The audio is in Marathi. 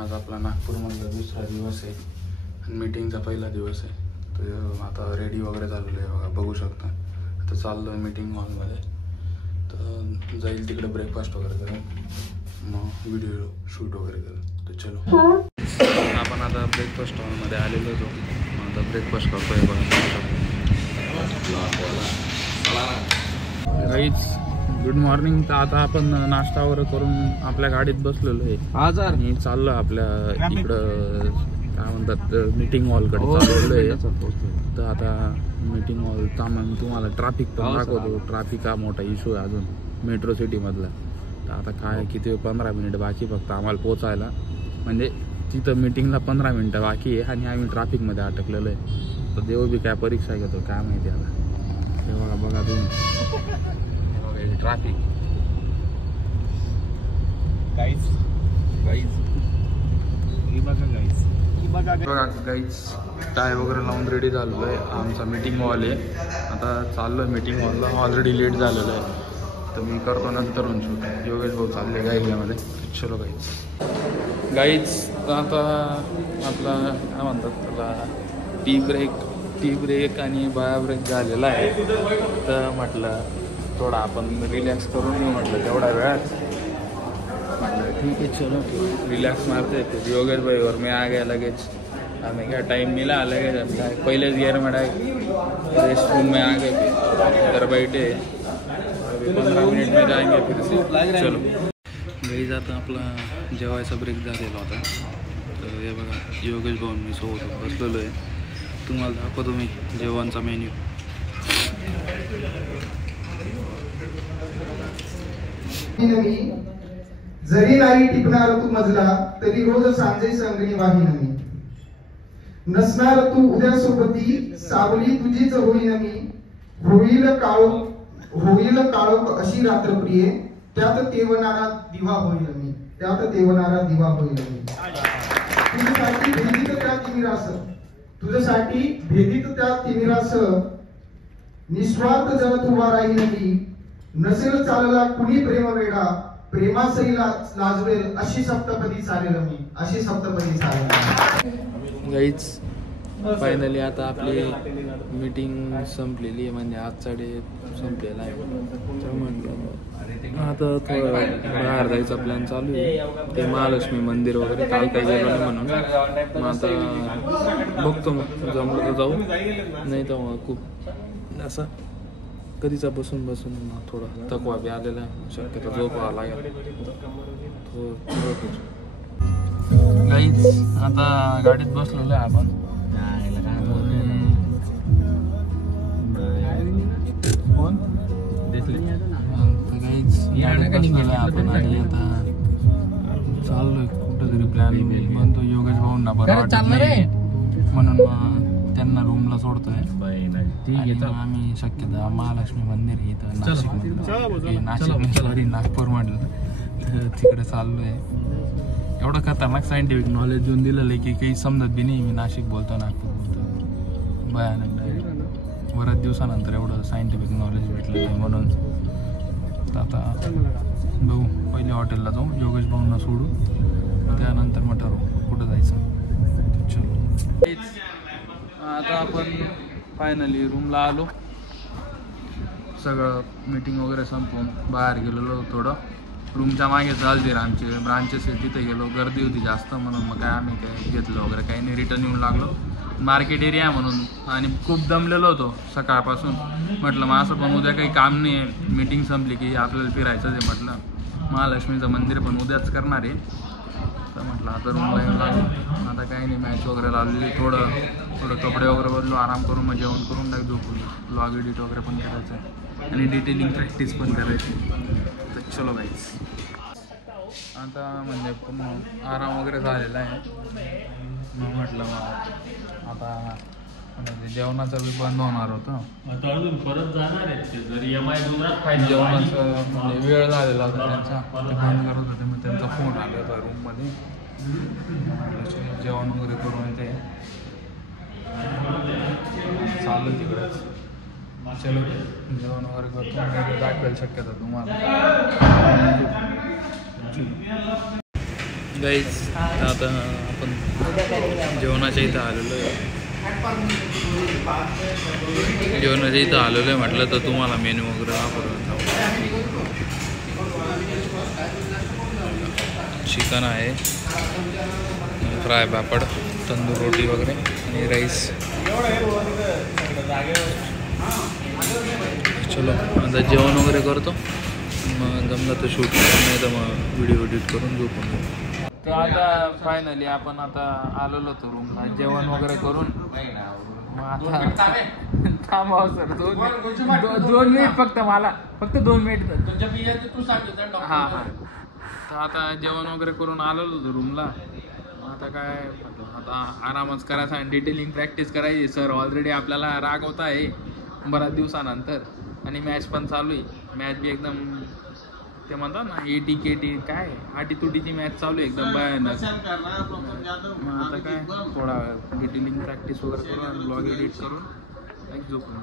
आज आपला नागपूरमधला दुसरा दिवस आहे आणि मीटिंगचा पहिला दिवस आहे. तर आता रेडी वगैरे झालेलं आहे बघा, बघू शकता. आता चाललो आहे मीटिंग हॉलमध्ये. तर जाईल तिकडे ब्रेकफास्ट वगैरे करेल, मग व्हिडिओ शूट वगैरे करेल. तर चलो आपण आता ब्रेकफास्ट हॉलमध्ये आलेलो होतो. आता ब्रेकफास्ट करतोय बघा. Guys good morning. तर आता आपण नाश्ता वगैरे करून आपल्या गाडीत बसलेलो आहे आणि चाललो आपल्या इकडं काय म्हणतात मीटिंग हॉलकडे चाललेलो आहे. तर आता मीटिंग हॉल तुम्हाला ट्रॅफिक पण दाखवतो. ट्रॅफिक हा मोठा इश्यू आहे अजून मेट्रो सिटी मधला. तर आता काय किती 15 मिनिट बाकी फक्त आम्हाला पोचायला. म्हणजे तिथं मीटिंगला 15 मिनिटं बाकी आहे आणि आम्ही ट्रॅफिकमध्ये अटकलेलो आहे. तर देव बी काय परीक्षा घेतो काय माहिती. आता हे बघा तुम्ही ट्रॅफिक. बघा गाईज टाय वगैरे लावून रेडी झालेलो आहे. आमचा मीटिंग हॉल आहे. आता चाललो आहे मीटिंग हॉलला. ऑलरेडी लेट झालेलं आहे. तर मी करतो नंतर शूट. योगेश भाऊ चालले गाईमध्ये. चलो गाईज आता आपला काय म्हणतात त्याला टी ब्रेक आणि बाया ब्रेक झालेला आहे. तर म्हटलं थोडा आपण रिलॅक्स करून घेऊ म्हटलं तेवढ्या वेळात. म्हटलं ठीक आहे चलो रिलॅक्स मारते. योगेश भाईवर मी आ गया लगेच. हमें क्या टाइम मिला लगेच पहले गियर में रेस्ट रूम में आ गए. इधर बैठे 15 मिनट में जाएंगे फिर से. चलो घरी जाता आपला जेवायचा ब्रेक झालेला होता. तर हे बघा योगेश भाऊ मी सोबत बसलेलो आहे. तुम्हाला दाखवतो मी जेवणचा मेन्यू. जरी नाही टिपणार तू मजला तरी रोज सांजे संगणी वाही नमी. नसणार तू उद्या सोबती सावली तुझीच होईन मी. होईल काळोख अशी रात्र प्रिये त्यात तेवणारा दिवा होईल मी. तुझ्यासाठी भेदीत त्या तिमिरास निस्वार्थ जण तुवा राहील मी. नसेल चालला कुणी प्रेम वेडा प्रेमासही लाजवेल अशी सप्तपदी चालेल मी. गाईज फायनली आता आपली मीटिंग संपलेली आहे. म्हणजे आजचा डे संपलेला आहे. तर म्हटलं आता थोडं बाहेर जायचा प्लॅन चालू आहे. ते महालक्ष्मी मंदिर वगैरे काल काही गेलो नाही म्हणून. मग आता बघतो मग जमलं तर जाऊ. नाही तर मग खूप असं कधीचा बसून थोडा थकवा बी आलेला आहे. शक्यतो झोपावा लागेल. गाईज आता गाडीत बसलेलो आहे आपण. आपण आणि आता चाललोय कुठंतरी प्लॅन बनतो. योगेश भाऊंना बरं वाटत नाही म्हणून त्यांना रूमला सोडतोय. आम्ही शक्यता महालक्ष्मी मंदिर इथं नागपूर म्हटलं तिकडे चाललोय. एवढं खतरनाक सायंटिफिक नॉलेज देऊन दिलेलं आहे की काही समजत बी नाही. मी नाशिक बोलतो नागपूर बोलतो. भयानक डायरेक्ट बऱ्याच दिवसानंतर एवढं सायंटिफिक नॉलेज भेटलेलं आहे म्हणून. आता बघू पहिले हॉटेलला जाऊ योगेश भाऊंना सोडू. त्यानंतर मग ठरवू कुठं जायचं. चलो आता आपण फायनली रूमला आलो. सगळं मीटिंग वगैरे संपवून बाहेर गेलेलो. थोडं रूमच्या मागे चालते आमचे ब्रांचेस आहे तिथे गेलो. गर्दी होती जास्त म्हणून मग काय आम्ही काय घेतलं वगैरे काही नाही. रिटर्न येऊन लागलो. मार्केट एरिया म्हणून आणि खूप दमलेलो होतो सकाळपासून. म्हटलं मग असं पण उद्या काही काम नाही आहे. मीटिंग संपली की आपल्याला फिरायचंच आहे. म्हटलं महालक्ष्मीचं मंदिर पण उद्याच करणार आहे. तर म्हटलं आता रूमला येऊन लागलो. आता काही नाही मॅच वगैरे लावलेली. थोडं कपडे वगैरे बदलू आराम करून मग जेवण करून नाही झोपू. ब्लॉग एडिट वगैरे पण करायचं आहे आणि डिटेलिंग प्रॅक्टिस पण करायची. तर चलो गाईज आता म्हणजे आराम वगैरे झालेला आहे. मग म्हटलं मग आता म्हणजे जेवणाचं बी बंद होणार होतं. आता अजून परत जाणार आहे. जेवणाचं म्हणजे वेळ झालेला होता त्यांचा. ते बंद करत होते. मग त्यांचा फोन आला होता रूममध्ये. जेवण वगैरे करून येते चालू तिकडेच. चलो जेवण वगैरे करतो दाखवेल शक्यता तुम्हाला. गाईज आता आपण जेवणाच्या इथं आलेलो आहे. जेवणाच्या इथं आलेलो आहे म्हटलं तर तुम्हाला मेन्यू वगैरे दाखवतो. चिकन आहे, फ्राय पापड, तंदूर रोटी वगैरे आणि राईस. चलो आता जेवण वगैरे करतो, मग जमलं तर शूट करून, नाही तर मग व्हिडिओ एडिट करून झोपून जाऊ. तर आता फायनली आपण आता आलेलो होतो रूमला जेवण वगैरे करून. मग आता थांबाव सर, 2 मिनिट फक्त, मला फक्त 2 मिनिट. हां हां. तर आता जेवण वगैरे करून आलेलो होतो रूमला. आता काय आता आरामच करायचा आणि डिटेलिंग प्रॅक्टिस करायची. सर ऑलरेडी आपल्याला रागवत आहे बऱ्याच दिवसानंतर, आणि मॅच पण चालू आहे. मॅच बी एकदम ते म्हणतात ना ATKT काय आटीतुटीची मॅच चालू आहे एकदम भयानक. मग आता काय थोडा डिटेलिंग प्रॅक्टिस वगैरे करून ब्लॉग एडिट करून झोपून